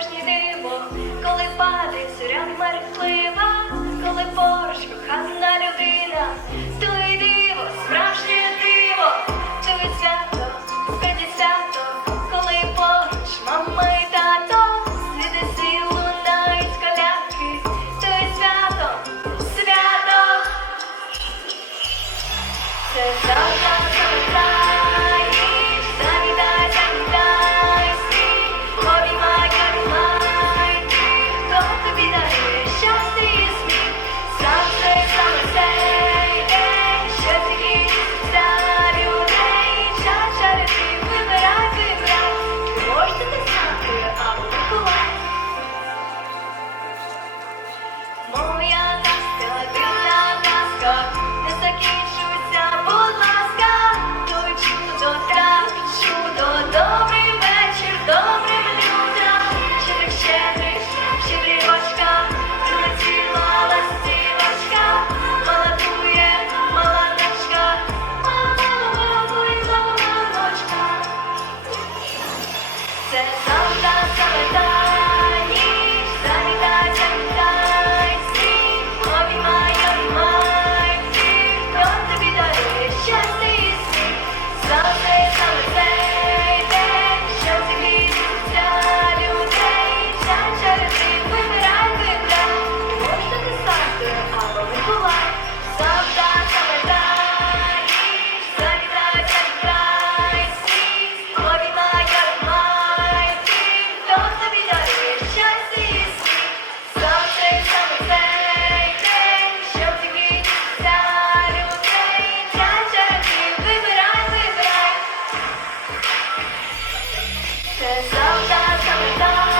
справжній диво, коли падить зоря мерехтлива, коли поруч кохана людина, то й диво, справжнє диво, то й свято, сході свято, коли поруч мама і тато, світи силу навіть колядки, то і свято, свято. Це 세상 다 산다